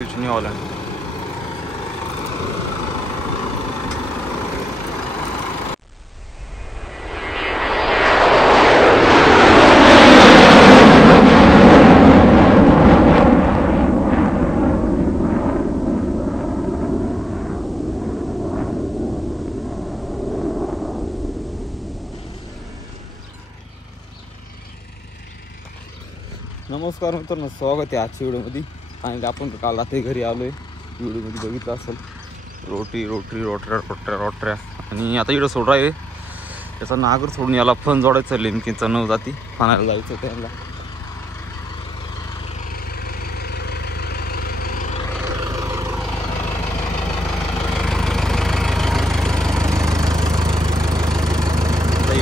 New Holland. नमस्कार मित्रांनो, स्वागत आहे आजच्या व्हिडिओमध्ये. आणि आपण काल रात्री घरी आलो आहे. व्हिडिओमध्ये बघितलं असेल रोटऱ्या आणि आता इकडं सोड आहे त्याचा नागर सोडून याला फन जोडायचं लिमकीचा नवजाती फानायला जायचं त्याला.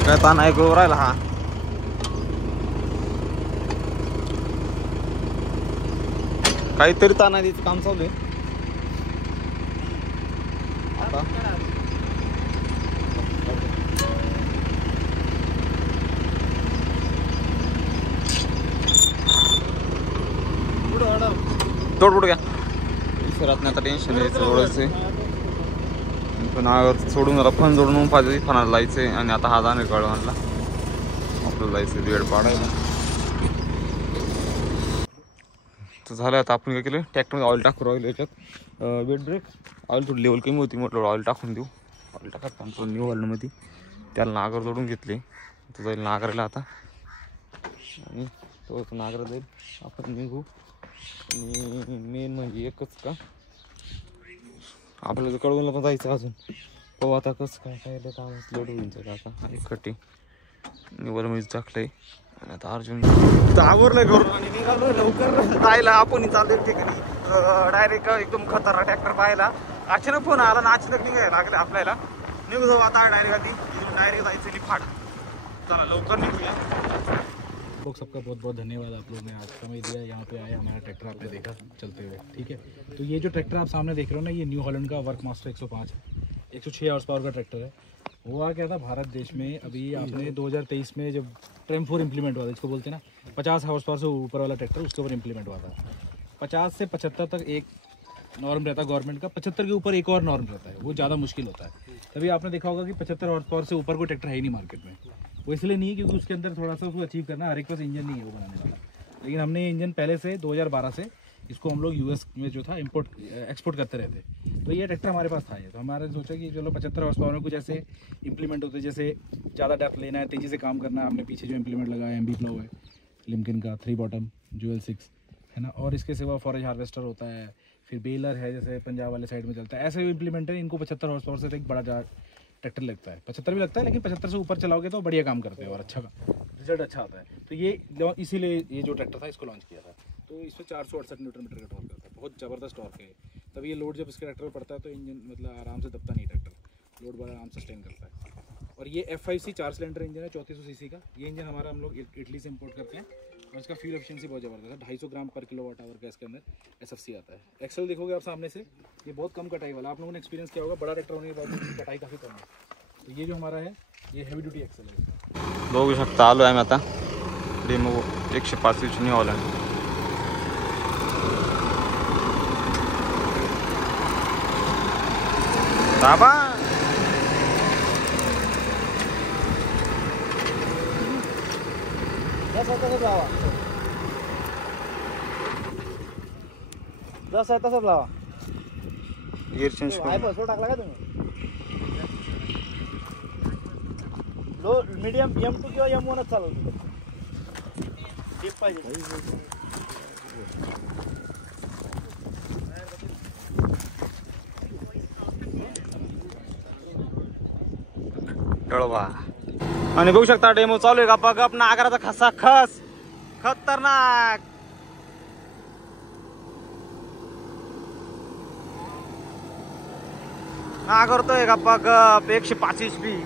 काय ताण ऐकू राहिला हा. काहीतरी तानाजीचं काम चालू आहे आता. तोड पुढे घ्या विसरात नाही आता. टेन्शन यायचं ओढायचं पण सोडून मला फन जोडून पाहिजे फनाला जायचंय. आणि आता हा जाणे कळवानला आपल्याला जायचं दीड पाडायला. तर झालं आता आपण काय केलं, ट्रॅक्टरमध्ये ऑइल टाकून राहिलो. याच्यात वेट ब्रेक ऑइल थोडी लेवल कमी होती, म्हटलं ऑइल टाकून देऊ. ऑइल टाकत आणतो न्यू हॉलमध्ये त्याला नागर जोडून घेतले. तो जाईल नागरायला आता आणि तो नागर जाईल आपण निघू. आणि मेन म्हणजे एकच का आपल्याला कळवूनला पण जायचं अजून. पाहू आता कसं काय काय काम लोड होऊन जाईल. आता एक कटी निवड मीच टाकलंय आणि आता अर्जुन आवरलंय करून आणि निघालो लवकर जायला. आपण चालू ठिकाणी डायरेक्ट एकदम खतरनाक ट्रॅक्टर पाहायला. अचानक फोन आला ना, अचानक निघायला लागले आपल्याला. निघू जाऊ आता डायरेक्ट आधी डायरेक्ट जायचं निफाड. चला लवकर निघूया. लोग सबका बहुत बहुत धन्यवाद, आप लोगों ने आज समय दिया, यहाँ पे आए, हमारा ट्रैक्टर आपने देखा चलते हुए. ठीक है, तो ये जो ट्रैक्टर आप सामने देख रहे हो ना, ये न्यू हॉलैंड का वर्कमास्टर 105 है. 106 हॉर्स पावर का ट्रैक्टर है. हुआ क्या था भारत देश में, अभी आपने 2023 में जब ट्रेम 4 इम्प्लीमेंट हुआ था, इसको बोलते हैं ना 50 हॉर्स पावर से ऊपर वाला ट्रैक्टर, उसके ऊपर इम्प्लीमेंट हुआ था. 50 से 75 तक एक नॉर्म रहता है गवर्नमेंट का. 75 के ऊपर एक और नॉर्म रहता है, वो ज़्यादा मुश्किल होता है. तभी आपने देखा होगा कि 75 हॉर्स पावर से ऊपर कोई ट्रैक्टर है ही नहीं मार्केट में. वो इसलिए नहीं है क्योंकि उसके अंदर थोड़ा सा उसको अचीव करना, हर एक पास इंजन नहीं है वो बनाने वाला. लेकिन हमने ये इंजन पहले से 2012 से इसको हम लोग यूएस में जो था एक्सपोर्ट करते रहते. तो ये ट्रैक्टर हमारे पास था. ये तो हमारे सोचा कि चलो 75 हॉर्स पावर में कुछ ऐसे इंप्लीमेंट होते, जैसे ज़्यादा डेप्थ लेना है, तेज़ी से काम करना है. हमने पीछे जो इंप्लीमेंट लगाया एमबी प्लो है, लिमकिन का 3 बॉटम ज्यूएल 6 है ना. और इसके सिवा फॉरेज हार्वेस्टर होता है, फिर बेलर है जैसे पंजाब वाले साइड में चलता है. ऐसे इंप्लीमेंट है. इनको 75 हॉर्स पावर से एक बड़ा ट्रैक्टर लगता है. 75 भी लगता है, लेकिन 75 से ऊपर चलाओगे तो बढ़िया काम करते हैं और अच्छा रिजल्ट अच्छा आता है. तो ये इसीलिए ये जो ट्रैक्टर था इसको लॉन्च किया था. तो इसमें 468 न्यूटन मीटर का टॉर्क करता है, बहुत ज़बरदस्त टॉर्क है. तब ये लोड जब इसके ट्रैक्टर पर पड़ता है तो इंजन मतलब आराम से दबता नहीं ट्रैक्टर, लोड बड़ा आराम से सस्टेन करता है. और ये F5C 4 सिलेंडर इंजन है 3400 सीसी का. ये इंजन हमारा हम लोग इटली से इंपोर्ट करते हैं. और इसका फ्यूल एफिशिएंसी बहुत ज़बरदस्त है. 250 ग्राम पर किलोवाट आवर का इसके अंदर SFC आता है. एक्सेल देखोगे आप सामने से, ये बहुत कम कटाई वाला. आप लोगों ने एक्सपीरियंस किया होगा, बड़ा ट्रैक्टर होने के बाद कटाई काफ़ी कम है. तो ये जो हमारा है ये हेवी ड्यूटी एक्सेल है. बघू शकता आलो आहे आता डेमो 105 न्यू हॉलैंड. दाबा जसं आहे तसंच लावा. गिअर चेंज टाकला का तुम्ही? लो मीडियम M2 किंवा M1च चालवतो. डीप पाहिजे. टळवा आणि बघू शकता डेमो चालू आहे. गप्पा गप नागराचा खसा खस खतरनाक. नागरतोय गप्पा गप 105 HP.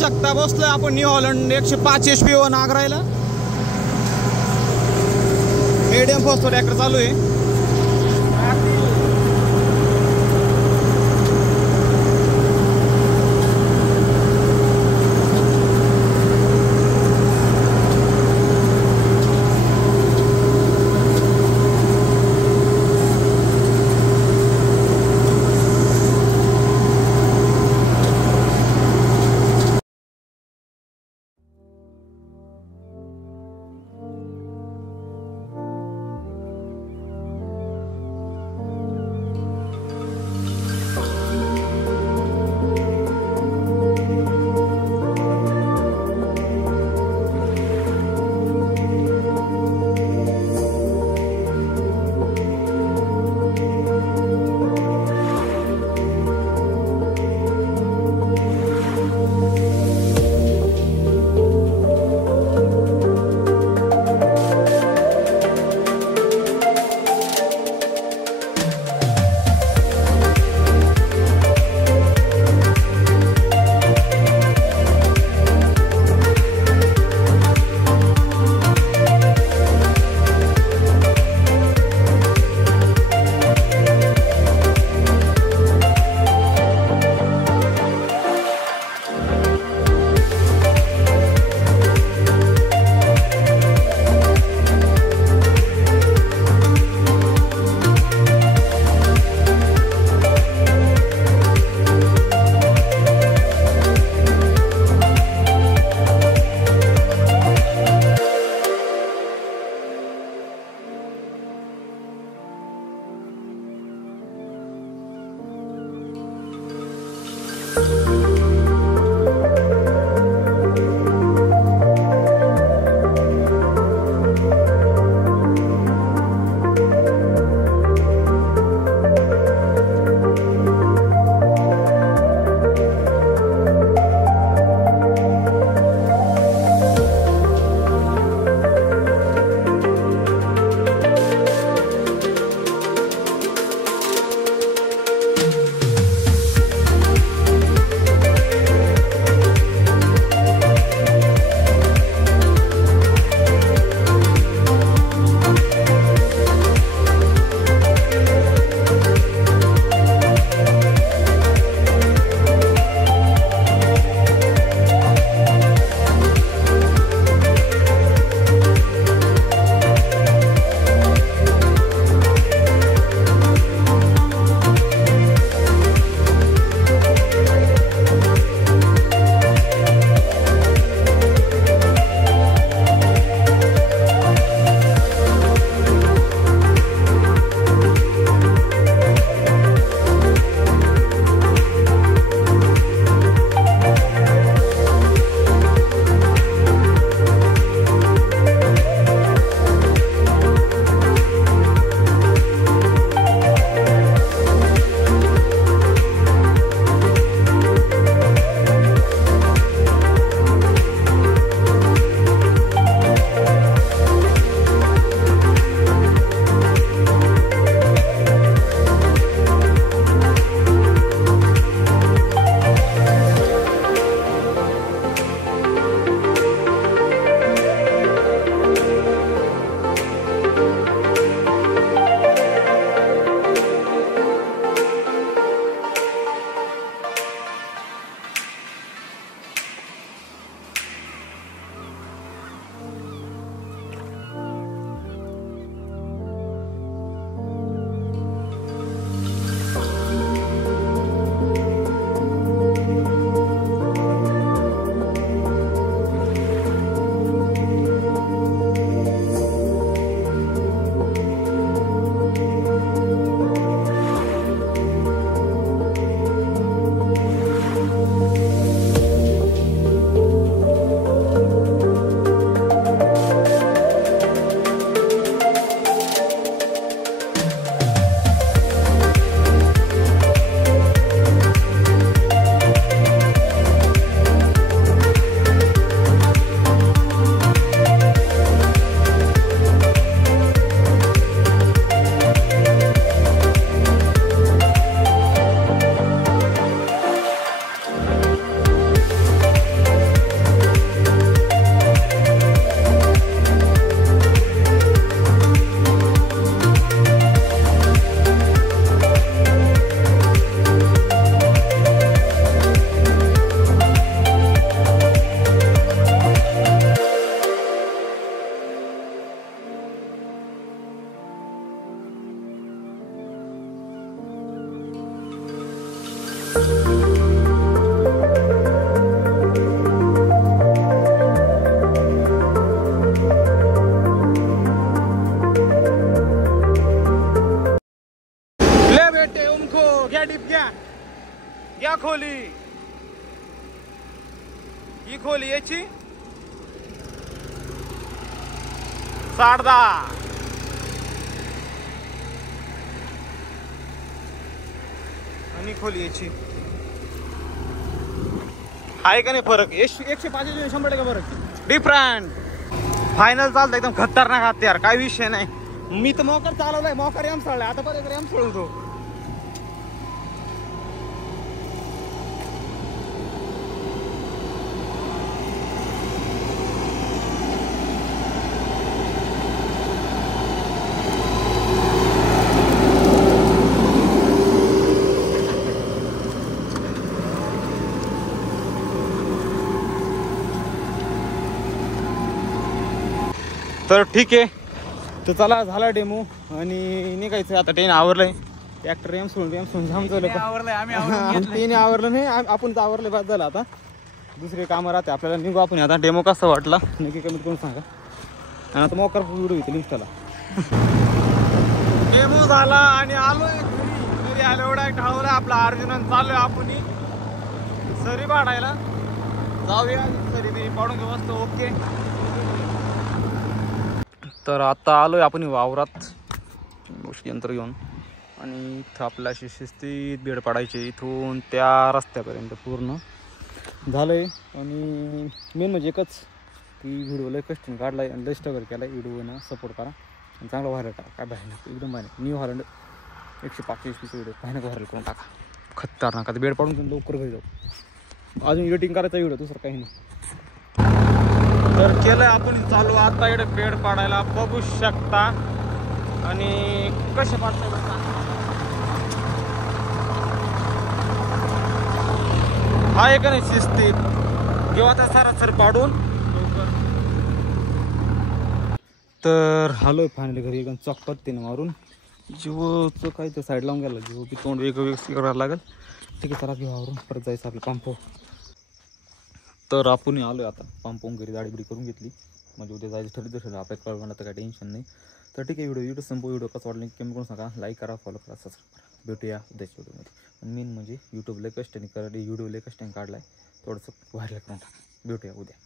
शकता बसलोय आपण न्यू हॉलंड 105 HP वर नागरायला. मीडियम फोर्स ट्रॅक्टर चालू आहे. या खोली, ही खोली याची 10.5 आणि खोली याची आहे का नाही फरक? 105 100% फरक डिफरंट. फायनल चालतं एकदम खतरनाक हात यार, काय विषय नाही. मी तर मोकर चालवलाय, मोकर एम चाललाय, आता पर्यंत एम सोडतो. तर ठीक आहे, तर चला झाला डेमो आणि निघायचं आता. ट्रेन आवरलंय, ट्रॅक्टर एम सोडून थांबवलं. तिने आवरलं नाही, आपण तर आवरले बाद झालं. आता दुसरे कामं राहते आपल्याला, निघू आपण आता. डेमो कसा वाटला नक्की कमेंट करून सांगा. आणि आता मोकर व्हिडिओ येते लिंस्टाला. डेमो झाला आणि आलोय घरी आलो. एवढा ढाळवला आपला अर्जुन, चाललोय आपण सरी पाडायला. जाऊया सरी तरी पाडून घेऊ मस्त. ओके, तर आता आलोय आपण वावरात यंत्र घेऊन. आणि इथं आपल्याला अशी शिस्तीत बेड पाडायची इथून त्या रस्त्यापर्यंत पूर्ण झालंय. आणि मेन म्हणजे एकच की व्हिडिओ लय कष्ट काढलाय आणि लय स्ट्रगल केलाय. व्हिडिओना सपोर्ट करा आणि चांगला व्हायरल करा. काय भयानक, एकदम भयानक. न्यू हॉलंड 125 व्हिडिओ भयानक व्हायरल करून टाका. खतरनाक. आता बेड पाडून लवकर घरी जाऊ. अजून एडिटिंग करायचा व्हिडिओ, दुसरं काही नाही. तर केलंय आपण चालू आता इकडे बेड पाडायला, बघू शकता. आणि कसे पाडताय बघा, हा एक नाही शिस्तीत किंवा त्या सरासर पाडून लवकर. तर आलोय फायनली घरी एकदम चॉकपत्तीने मारून. जिओचं काही तर साईड लावून गेला, जिओ की तोंड वेगळं करायला लागेल. ठीक आहे, चला घेऊ आवरून, परत जायचं आपलं पंप. तर आपण आलोय आता पंपावून घरी. दाढी बिडी करून घेतली म्हणजे उद्या जायचं ठरलं आपल्या कळवणार, तर काही टेन्शन नाही. तर ठीक आहे, व्हिडिओ संपू. व्हिडिओ कसं वाटलं कमेंट करून सांगा. लाईक करा, फॉलो करा, सबस्क्राईब करा. भेटूया उद्याच्या व्हिडिओमध्ये. आणि मेन म्हणजे यूट्यूब लय कष्टाने व्हिडिओ लय कष्टाने काढलाय, थोडंसं व्हायरल करून टाका. भेटूया उद्या.